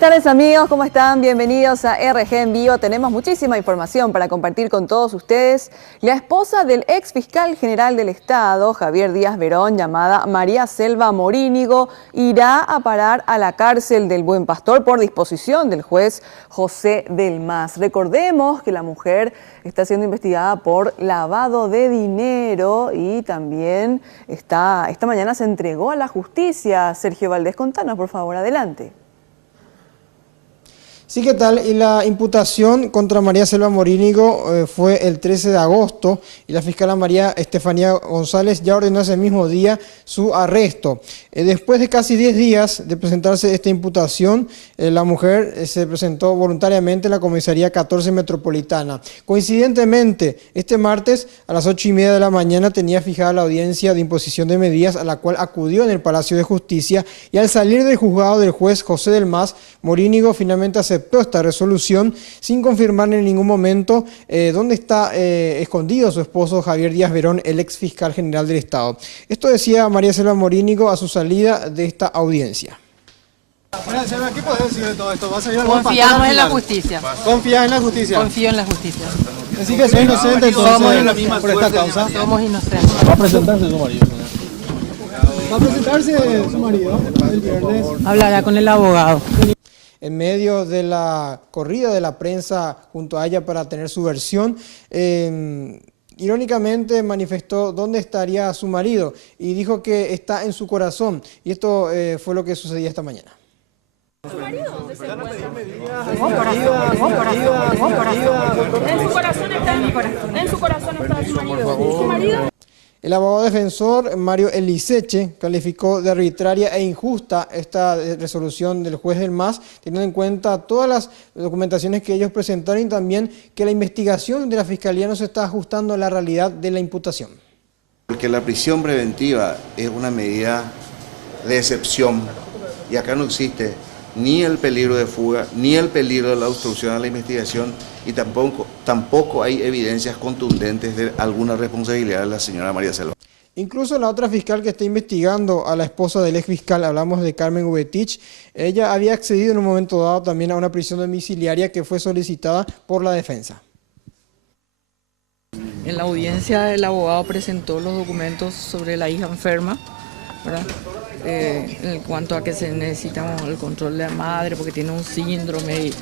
Buenas tardes amigos, ¿cómo están? Bienvenidos a RG en Vivo. Tenemos muchísima información para compartir con todos ustedes. La esposa del ex fiscal general del Estado, Javier Díaz Verón, llamada María Selva Morínigo, irá a parar a la cárcel del Buen Pastor por disposición del juez José del Mas. Recordemos que la mujer está siendo investigada por lavado de dinero y también esta mañana se entregó a la justicia. Sergio Valdés, contanos por favor, adelante. Sí, ¿qué tal? Y la imputación contra María Selva Morínigo fue el 13 de agosto y la fiscala María Estefanía González ya ordenó ese mismo día su arresto. Después de casi 10 días de presentarse esta imputación, la mujer se presentó voluntariamente en la comisaría 14 Metropolitana. Coincidentemente, este martes a las 8:30 de la mañana tenía fijada la audiencia de imposición de medidas a la cual acudió en el Palacio de Justicia y al salir del juzgado del juez José del Mas, Morínigo finalmente aceptó esta resolución sin confirmar en ningún momento dónde está escondido su esposo Javier Díaz Verón, el ex fiscal general del Estado. Esto decía María Selva Morínigo a su salida de esta audiencia. María Selva, ¿qué puedes decir de todo esto? ¿Vas a ir Confiamos en la justicia. ¿Confías en la justicia? Confío en la justicia. Así que soy inocente entonces por esta causa. Somos inocentes. ¿Va a presentarse su marido? ¿Va a presentarse su marido el viernes? Hablará con el abogado. En medio de la corrida de la prensa junto a ella para tener su versión, irónicamente manifestó dónde estaría su marido y dijo que está en su corazón. Y esto fue lo que sucedía esta mañana. ¿Su marido dónde se encuentra? En su corazón está su marido. ¿Su marido? El abogado defensor Mario Eliseche calificó de arbitraria e injusta esta resolución del juez del Mas, teniendo en cuenta todas las documentaciones que ellos presentaron y también que la investigación de la Fiscalía no se está ajustando a la realidad de la imputación. Porque la prisión preventiva es una medida de excepción y acá no existe ni el peligro de fuga, ni el peligro de la obstrucción a la investigación y tampoco hay evidencias contundentes de alguna responsabilidad de la señora María Selva. Incluso la otra fiscal que está investigando a la esposa del ex fiscal, hablamos de Carmen Ubetich, ella había accedido en un momento dado también a una prisión domiciliaria que fue solicitada por la defensa. En la audiencia el abogado presentó los documentos sobre la hija enferma, ¿verdad? En cuanto a que se necesita el control de la madre porque tiene un síndrome y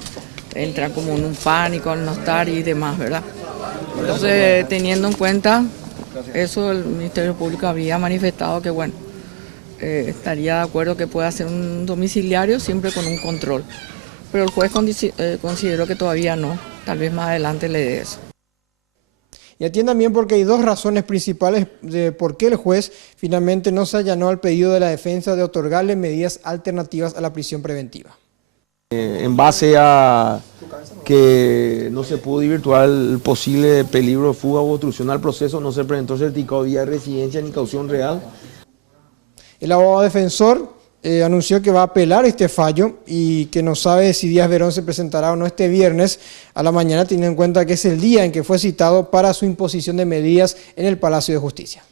entra como en un pánico al no estar y demás, ¿verdad? Entonces, teniendo en cuenta eso, el Ministerio Público había manifestado que, bueno, estaría de acuerdo que pueda hacer un domiciliario siempre con un control. Pero el juez consideró que todavía no, tal vez más adelante le dé eso. Y atiendan bien porque hay dos razones principales de por qué el juez finalmente no se allanó al pedido de la defensa de otorgarle medidas alternativas a la prisión preventiva. En base a que no se pudo desvirtuar el posible peligro de fuga o obstrucción al proceso, no se presentó certificado de vía de residencia ni caución real. El abogado defensor anunció que va a apelar este fallo y que no sabe si Díaz Verón se presentará o no este viernes a la mañana, teniendo en cuenta que es el día en que fue citado para su imposición de medidas en el Palacio de Justicia.